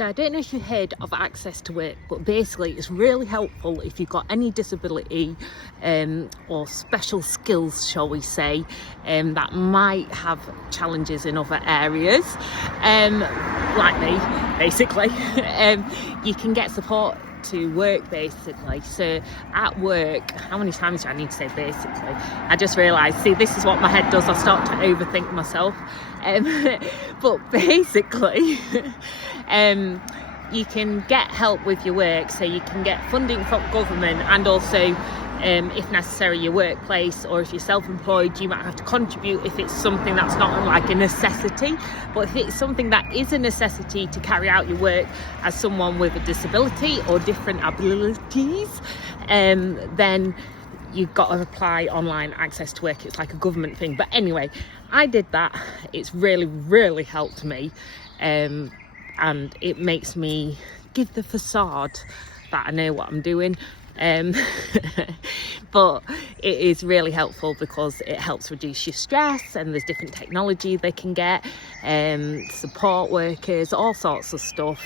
So I don't know if you've heard of Access to Work, but basically it's really helpful if you've got any disability or special skills, shall we say, that might have challenges in other areas, like me, basically. You can get support to work, basically. So at work, how many times do I need to say basically? I just realised, see, this is what my head does, I start to overthink myself. But basically, you can get help with your work, so you can get funding from government, and also if necessary your workplace, or if you're self-employed you might have to contribute if it's something that's not like a necessity. But if it's something that is a necessity to carry out your work as someone with a disability or different abilities, then you've got to apply online Access to Work. It's like a government thing. But anyway, I did that. It's really helped me, and it makes me give the facade that I know what I'm doing. But it is really helpful because it helps reduce your stress, and there's different technology they can get, support workers, all sorts of stuff,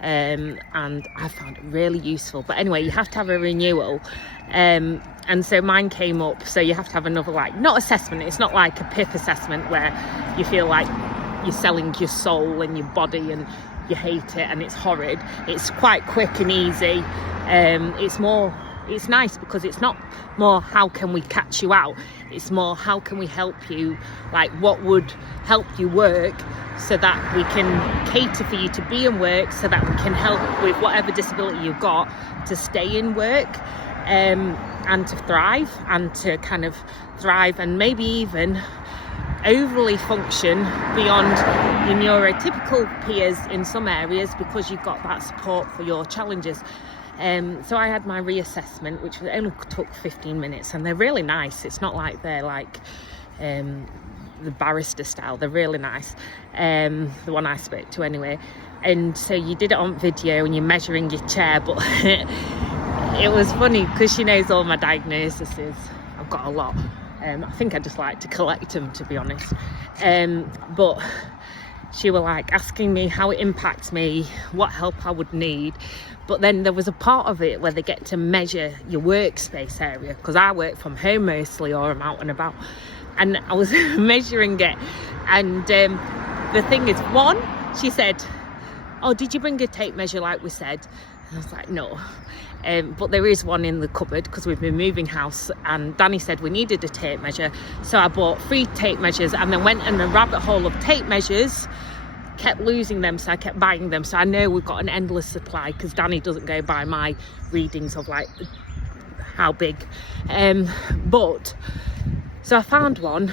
and I found it really useful. But anyway, you have to have a renewal, and so mine came up, so you have to have another, like, not assessment, it's not like a PIP assessment where you feel like you're selling your soul and your body and you hate it and it's horrid. It's quite quick and easy. It's nice because it's not more how can we catch you out, it's more how can we help you, like what would help you work, so that we can cater for you to be in work, so that we can help with whatever disability you've got to stay in work, and to thrive, and to kind of thrive and maybe even overly function beyond your neurotypical peers in some areas, because you've got that support for your challenges. So I had my reassessment, which only took 15 minutes, and they're really nice. It's not like they're like the barrister style, they're really nice, the one I spoke to anyway. And so you did it on video and you're measuring your chair, but it was funny because she knows all my diagnoses. I've got a lot. I think I just like to collect them, to be honest. But she was like asking me how it impacts me, what help I would need. But then there was a part of it where they get to measure your workspace area, because I work from home mostly, or I'm out and about, and I was measuring it. And the thing is, one, she said, oh, did you bring a tape measure like we said? And I was like, no. But there is one in the cupboard because we've been moving house, and Danny said we needed a tape measure, so I bought 3 tape measures and then went in a rabbit hole of tape measures, kept losing them, so I kept buying them. So I know we've got an endless supply, because Danny doesn't go by my readings of like how big, but so I found one,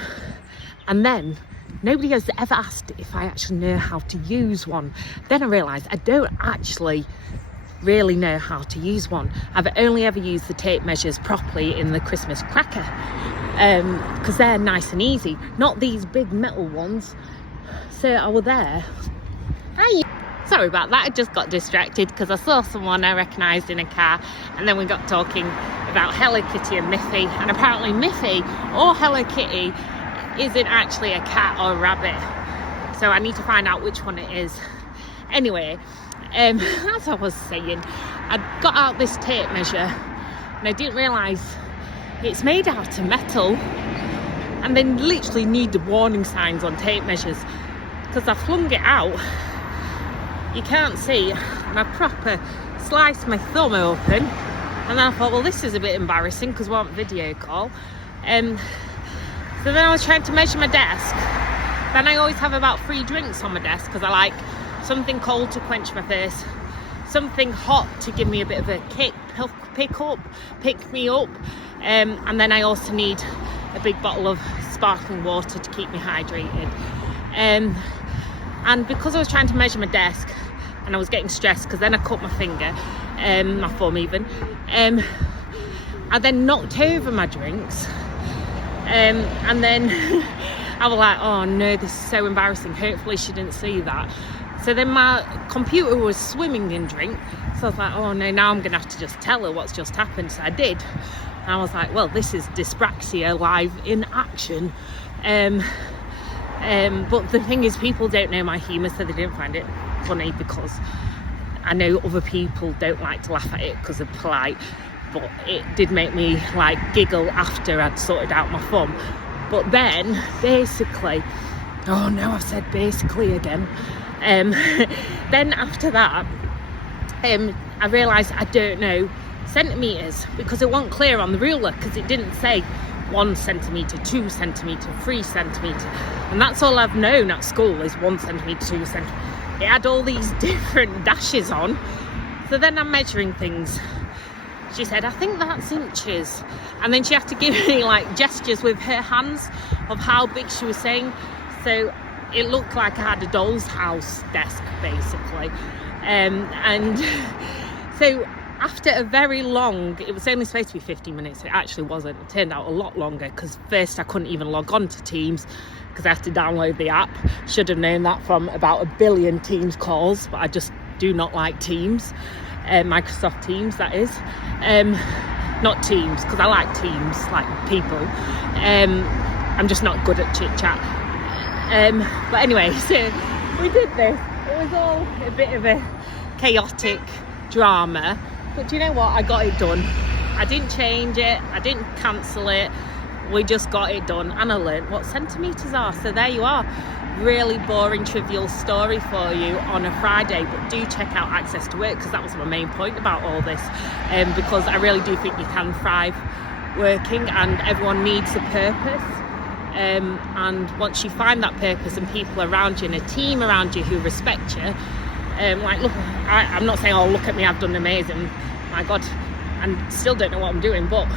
and then nobody has ever asked if I actually know how to use one. Then I realised I don't actually really know how to use one. I've only ever used the tape measures properly in the Christmas cracker, because they're nice and easy, not these big metal ones. So I was there. Hi. Sorry about that, I just got distracted because I saw someone I recognised in a car, and then we got talking about Hello Kitty and Miffy, and apparently Miffy or Hello Kitty isn't actually a cat or a rabbit, so I need to find out which one it is. Anyway, as I was saying, I got out this tape measure and I didn't realise it's made out of metal, and then literally need the warning signs on tape measures, because I flung it out, you can't see, and I proper sliced my thumb open, and then I thought, well, this is a bit embarrassing because we want video call. So then I was trying to measure my desk. Then I always have about 3 drinks on my desk, because I like something cold to quench my thirst, something hot to give me a bit of a pick me up, and then I also need a big bottle of sparkling water to keep me hydrated. And because I was trying to measure my desk, and I was getting stressed because then I cut my finger, my thumb even, I then knocked over my drinks, and then I was like, oh no, this is so embarrassing, hopefully she didn't see that. So then my computer was swimming in drink, so I was like, oh no, now I'm gonna have to just tell her what's just happened. So I did, and I was like, well, this is dyspraxia live in action. But the thing is, people don't know my humour, so they didn't find it funny, because I know other people don't like to laugh at it because they're polite, but it did make me like giggle after I'd sorted out my thumb. But then basically, oh no, I've said basically again. Then after that, I realised I don't know centimetres because it wasn't clear on the ruler, because it didn't say 1 centimetre, 2 centimetre, 3 centimetre, and that's all I've known at school is 1 centimetre, 2 centimetre. It had all these different dashes on, so then I'm measuring things. She said, I think that's inches, and then she had to give me like gestures with her hands of how big she was saying, so it looked like I had a doll's house desk basically. And so after a very long, it was only supposed to be 15 minutes, it actually wasn't, it turned out a lot longer, because first I couldn't even log on to Teams because I had to download the app. Should have known that from about 1 billion Teams calls, but I just do not like Teams, Microsoft Teams that is, not Teams, because I like Teams, like people. I'm just not good at chit chat. But anyway, so we did this. It was all a bit of a chaotic drama, but do you know what, I got it done. I didn't change it, I didn't cancel it, we just got it done, and I learnt what centimetres are. So there you are, really boring trivial story for you on a Friday, but do check out Access to Work, because that was my main point about all this, because I really do think you can thrive working, and everyone needs a purpose. And once you find that purpose and people around you and a team around you who respect you, like look, I'm not saying, oh look at me, I've done amazing, my god, I still don't know what I'm doing, but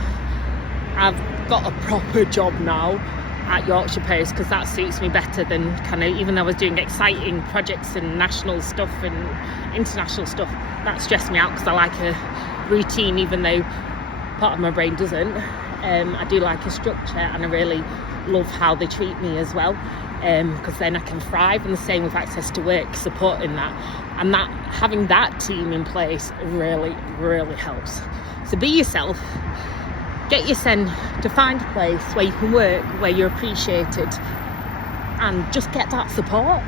I've got a proper job now at Yorkshire Post, because that suits me better than kind of, even though I was doing exciting projects and national stuff and international stuff, that stressed me out, because I like a routine, even though part of my brain doesn't. I do like a structure, and I really love how they treat me as well, because then I can thrive. And the same with Access to Work, supporting that, and that having that team in place really helps. So be yourself, get your sen, to find a place where you can work, where you're appreciated, and just get that support.